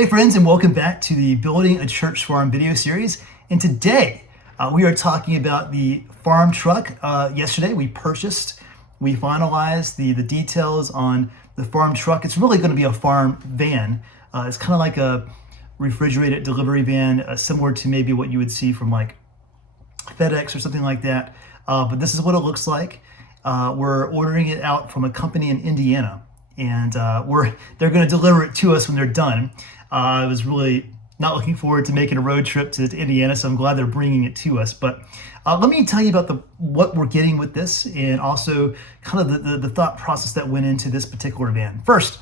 Hey friends, and welcome back to the Building a Church Farm video series. And today we are talking about the farm truck. Yesterday we finalized the details on the farm truck. It's really going to be a farm van. It's kind of like a refrigerated delivery van, similar to maybe what you would see from like FedEx or something like that. But this is what it looks like. We're ordering it out from a company in Indiana, and they're going to deliver it to us when they're done. I was really not looking forward to making a road trip to Indiana, so I'm glad they're bringing it to us. But let me tell you about what we're getting with this, and also kind of the thought process that went into this particular van. First,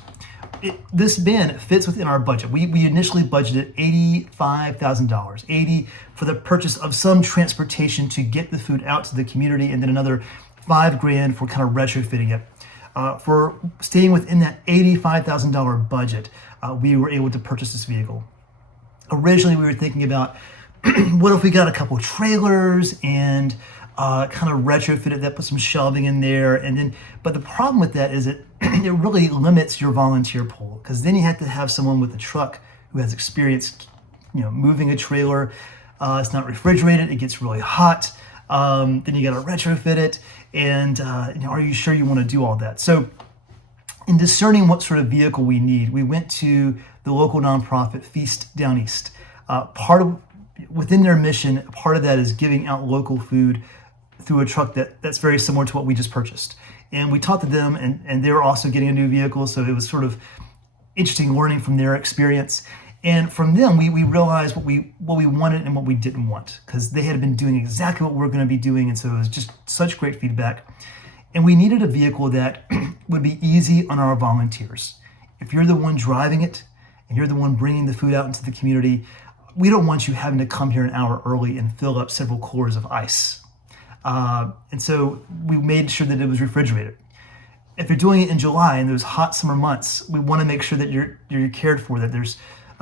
this van fits within our budget. We initially budgeted $85,000, 80 for the purchase of some transportation to get the food out to the community, and then another $5,000 for kind of retrofitting it. For staying within that $85,000 budget, we were able to purchase this vehicle. Originally, we were thinking about what if we got a couple of trailers and kind of retrofitted that, put some shelving in there, but the problem with that is it really limits your volunteer pool, because then you have to have someone with a truck who has experience, moving a trailer. It's not refrigerated; it gets really hot. Then you got to retrofit it, and are you sure you want to do all that? So, in discerning what sort of vehicle we need, we went to the local nonprofit Feast Down East. Within their mission, part of that is giving out local food through a truck that's very similar to what we just purchased. And we talked to them, and they were also getting a new vehicle, so it was sort of interesting learning from their experience. And from them, we realized what we wanted and what we didn't want, because they had been doing exactly what we were going to be doing, and so it was just such great feedback. And we needed a vehicle that would be easy on our volunteers. If you're the one driving it and you're the one bringing the food out into the community, we don't want you having to come here an hour early and fill up several coolers of ice. And so we made sure that it was refrigerated. If you're doing it in July and those hot summer months, we want to make sure that you're cared for, that there's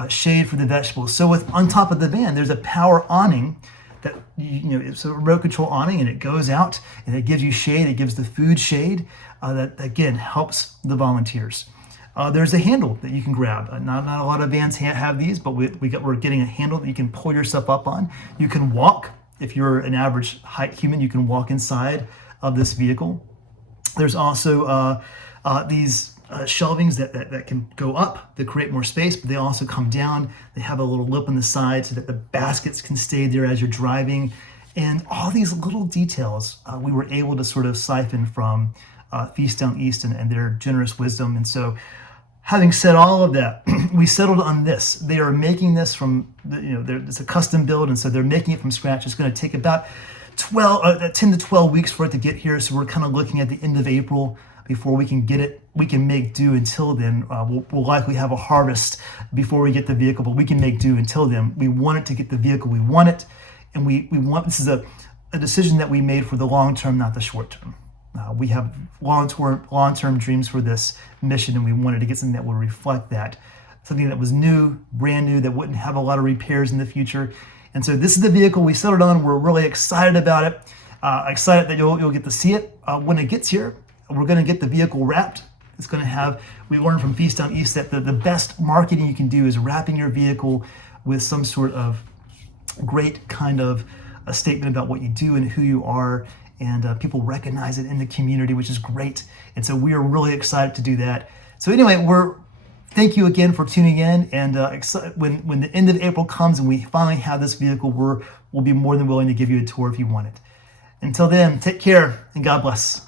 shade for the vegetables. So on top of the van, there's a power awning that it's a remote control awning, and it goes out and it gives you shade. It gives the food shade that again helps the volunteers. There's a handle that you can grab. Not a lot of vans have these, but we're getting a handle that you can pull yourself up on. You can walk. If you're an average height human, you can walk inside of this vehicle. There's also these shelvings that can go up to create more space, but they also come down. They have a little lip on the side so that the baskets can stay there as you're driving. And all these little details we were able to sort of siphon from Feast Down East and their generous wisdom. And so, having said all of that, we settled on this. They are making this from, it's a custom build, and so they're making it from scratch. It's going to take about 10 to 12 weeks for it to get here. So we're kind of looking at the end of April before we can get it. We can make do until then. We'll likely have a harvest before we get the vehicle, but we can make do until then. We wanted to get the vehicle. We want it, and we want, this is a decision that we made for the long term, not the short term. We have long-term dreams for this mission, and we wanted to get something that would reflect that, something that was new, brand new, that wouldn't have a lot of repairs in the future. And so this is the vehicle we settled on. We're really excited about it. Excited that you'll get to see it when it gets here. We're going to get the vehicle wrapped. It's going to have, we learned from Feast Down East that the best marketing you can do is wrapping your vehicle with some sort of great kind of a statement about what you do and who you are. And people recognize it in the community, which is great. And so we are really excited to do that. So anyway, thank you again for tuning in. And when the end of April comes and we finally have this vehicle, we'll be more than willing to give you a tour if you want it. Until then, take care and God bless.